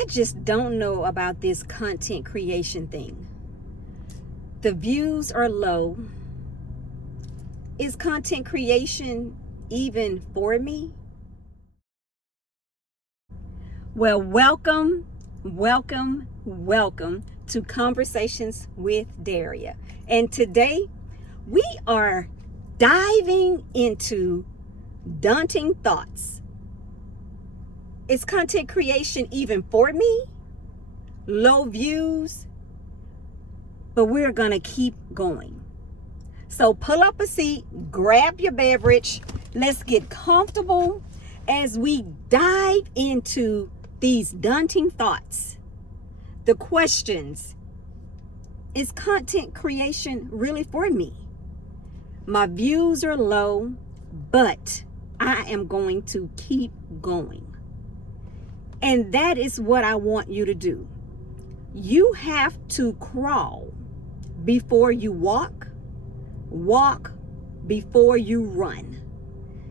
I just don't know about this content creation thing. The views are low. Is content creation even for me? Well, welcome to Conversations with Daria. And today we are diving into daunting thoughts. Is content creation even for me? Low views, but we're gonna keep going. So pull up a seat, grab your beverage, let's get comfortable as we dive into these daunting thoughts. The questions: is content creation really for me? My views are low, but I am going to keep going. And that is what I want you to do. You have to crawl before you walk before you run.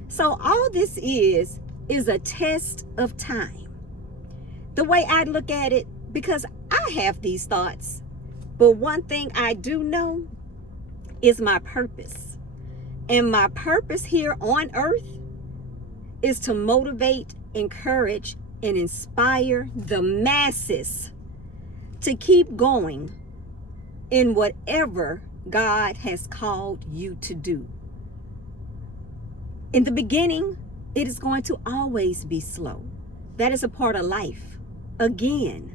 So all this is a test of time. The way I look at it, because I have these thoughts, but one thing I do know is my purpose. And my purpose here on earth is to motivate, encourage, and inspire the masses to keep going in whatever God has called you to do. In the beginning, it is going to always be slow. That is a part of life. Again,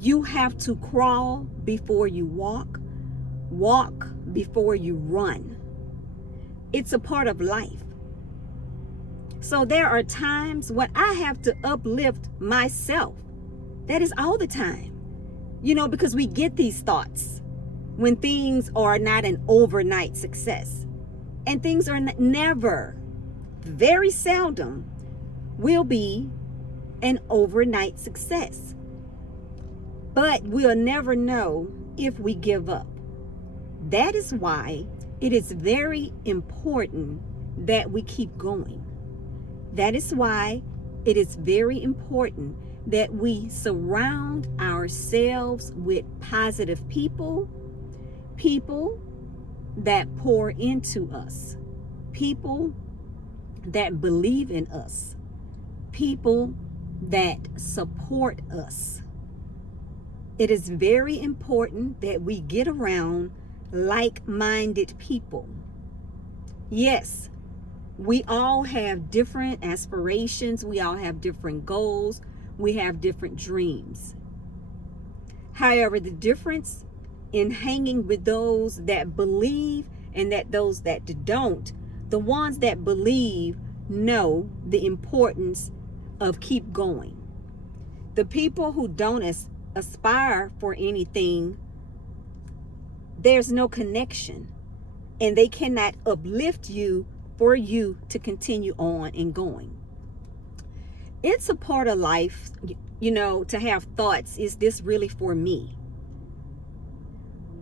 you have to crawl before you walk before you run. It's a part of life. So there are times when I have to uplift myself. That is all the time. Because we get these thoughts when things are not an overnight success. And things are never, very seldom, will be an overnight success. But we'll never know if we give up. That is why it is very important that we keep going. That is why it is very important that we surround ourselves with positive people that pour into us, people that believe in us, people that support us. It is very important that we get around like-minded people. Yes, we all have different aspirations. We all have different goals. We have different dreams. However, the difference in hanging with those that believe and those that don't, the ones that believe know the importance of keep going. The people who don't aspire for anything, there's no connection, and they cannot uplift you for you to continue on and going. It's a part of life, to have thoughts. Is this really for me?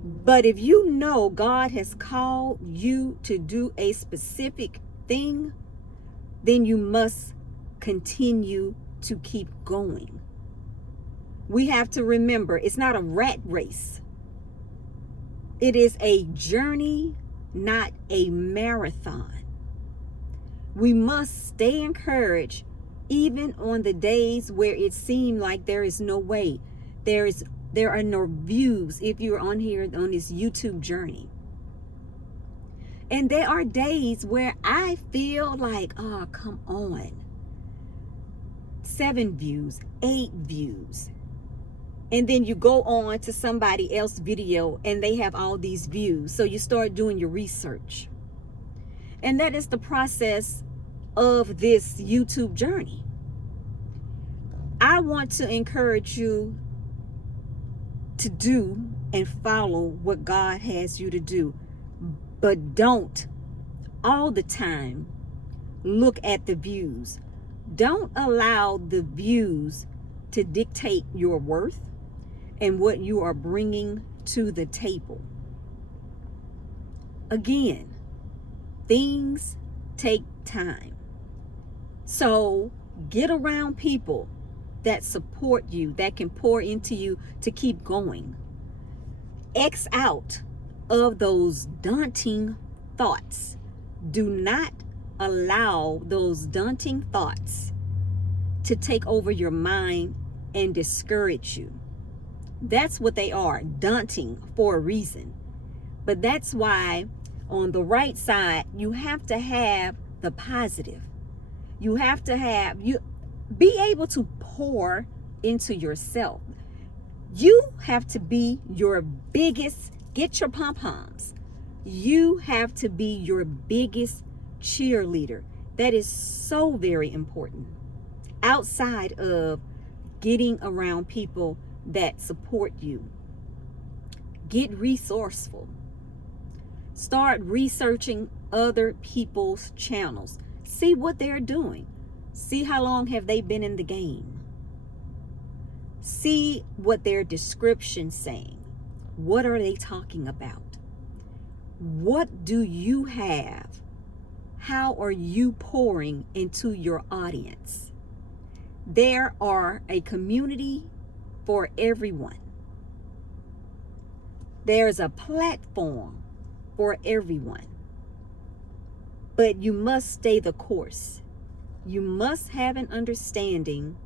But if you know God has called you to do a specific thing, then you must continue to keep going. We have to remember, it's not a rat race. It is a journey, not a marathon. We must stay encouraged even on the days where it seemed like there is no way. There are no views if you're on here on this YouTube journey. And there are days where I feel like, oh, come on. 7 views, 8 views. And then you go on to somebody else's video and they have all these views. So you start doing your research. And that is the process of this YouTube journey. I want to encourage you to do and follow what God has you to do. But don't all the time look at the views. Don't allow the views to dictate your worth and what you are bringing to the table. Again, things take time. So get around people that support you, that can pour into you to keep going. X out of those daunting thoughts. Do not allow those daunting thoughts to take over your mind and discourage you. That's what they are, daunting for a reason. But that's why on the right side, you have to have the positive. You have to be able to pour into yourself. You have to be your biggest, get your pom-poms. You have to be your biggest cheerleader. That is so very important. Outside of getting around people that support you, get resourceful. Start researching other people's channels. See what they're doing. See how long have they been in the game. See what their description's saying. What are they talking about? What do you have? How are you pouring into your audience? There are a community for everyone. There's a platform for everyone. But you must stay the course. You must have an understanding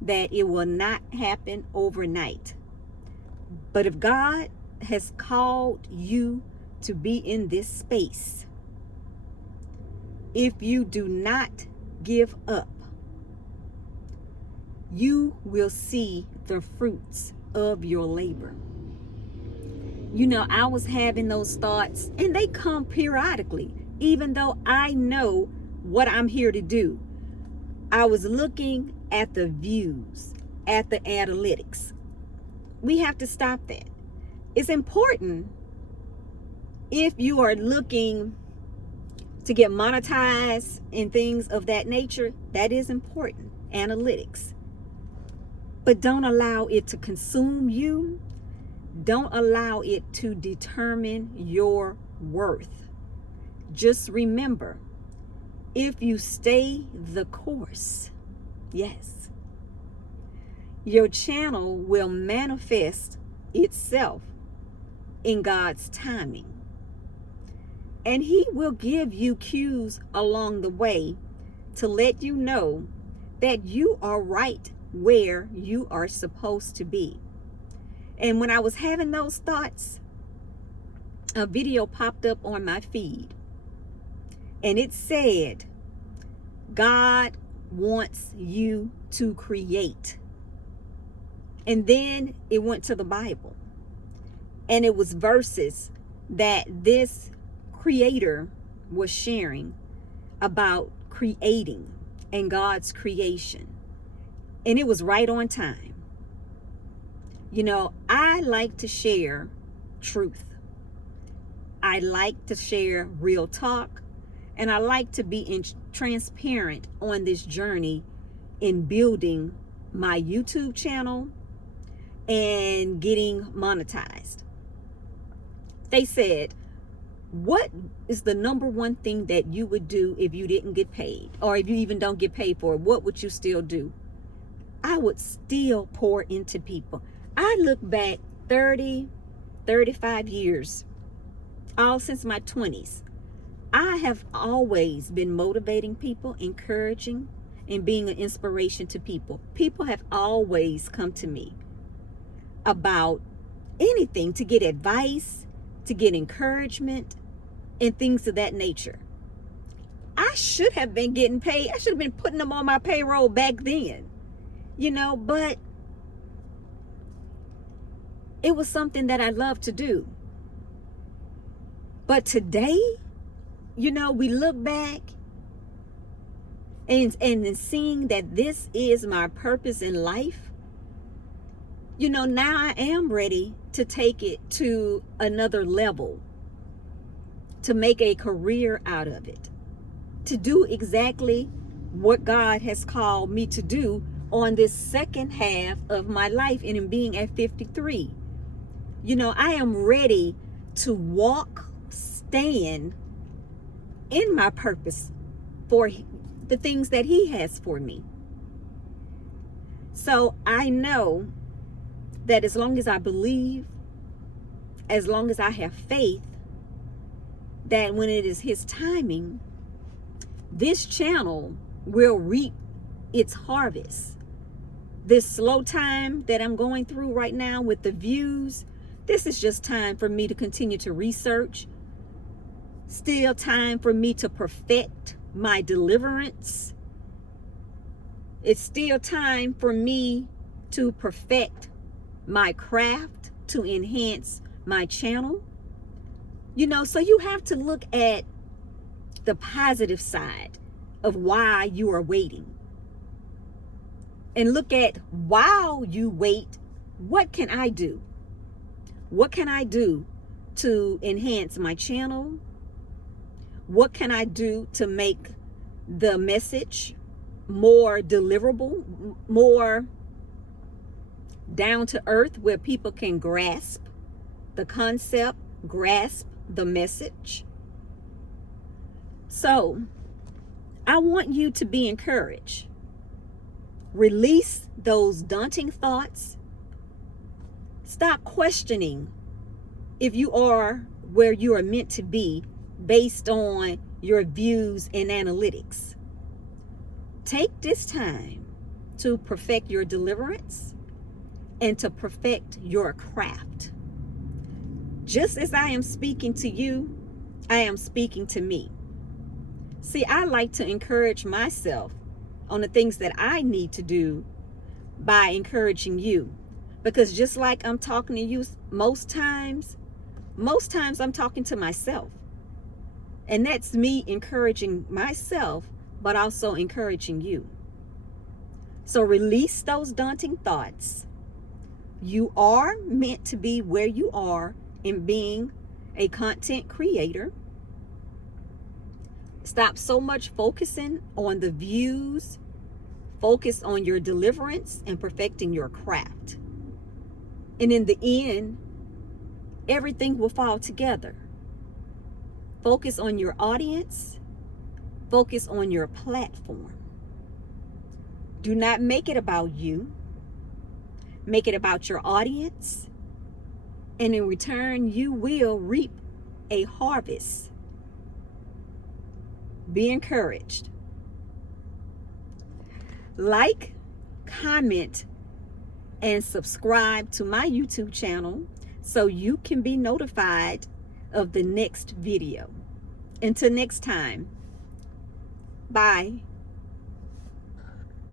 that it will not happen overnight. But if God has called you to be in this space, if you do not give up, you will see the fruits of your labor. You know, I was having those thoughts, and they come periodically, even though I know what I'm here to do. I was looking at the views, at the analytics. We have to stop that. It's important if you are looking to get monetized and things of that nature. That is important, analytics. But don't allow it to consume you. Don't allow it to determine your worth. Just remember, if you stay the course, yes, your channel will manifest itself in God's timing. And He will give you cues along the way to let you know that you are right where you are supposed to be. And when I was having those thoughts, a video popped up on my feed. And it said, God wants you to create. And then it went to the Bible. And it was verses that this creator was sharing about creating and God's creation. And it was right on time. You know, I like to share truth. I like to share real talk. And I like to be transparent on this journey in building my YouTube channel and getting monetized. They said, what is the number one thing that you would do if you didn't get paid? Or if you even don't get paid for it, what would you still do? I would still pour into people. I look back 30, 35 years, all since my 20s. I have always been motivating people, encouraging, and being an inspiration to people. People have always come to me about anything, to get advice, to get encouragement, and things of that nature. I should have been getting paid. I should have been putting them on my payroll back then, you know, but it was something that I loved to do. But today, you know, we look back and seeing that this is my purpose in life, you know, now I am ready to take it to another level, to make a career out of it, to do exactly what God has called me to do on this second half of my life, and in being at 53. You know, I am ready to walk, stand in my purpose for the things that He has for me. So I know that as long as I believe, as long as I have faith, that when it is His timing, this channel will reap its harvest. This slow time that I'm going through right now with the views, this is just time for me to continue to research. Still time for me to perfect my deliverance. It's still time for me to perfect my craft, to enhance my channel. You know, so you have to look at the positive side of why you are waiting. And look at, while you wait, what can I do? What can I do to enhance my channel? What can I do to make the message more deliverable, more down to earth, where people can grasp the concept, grasp the message? So I want you to be encouraged. Release those daunting thoughts. Stop questioning if you are where you are meant to be based on your views and analytics. Take this time to perfect your deliverance and to perfect your craft. Just as I am speaking to you, I am speaking to me. See, I like to encourage myself on the things that I need to do by encouraging you. Because just like I'm talking to you most times I'm talking to myself. And that's me encouraging myself, but also encouraging you. So release those daunting thoughts. You are meant to be where you are in being a content creator. Stop so much focusing on the views. Focus on your deliverance and perfecting your craft. And in the end, everything will fall together. Focus on your audience. Focus on your platform. Do not make it about you. Make it about your audience. And in return, you will reap a harvest. Be encouraged. Like, comment, and subscribe to my YouTube channel so you can be notified of the next video. Until next time, bye.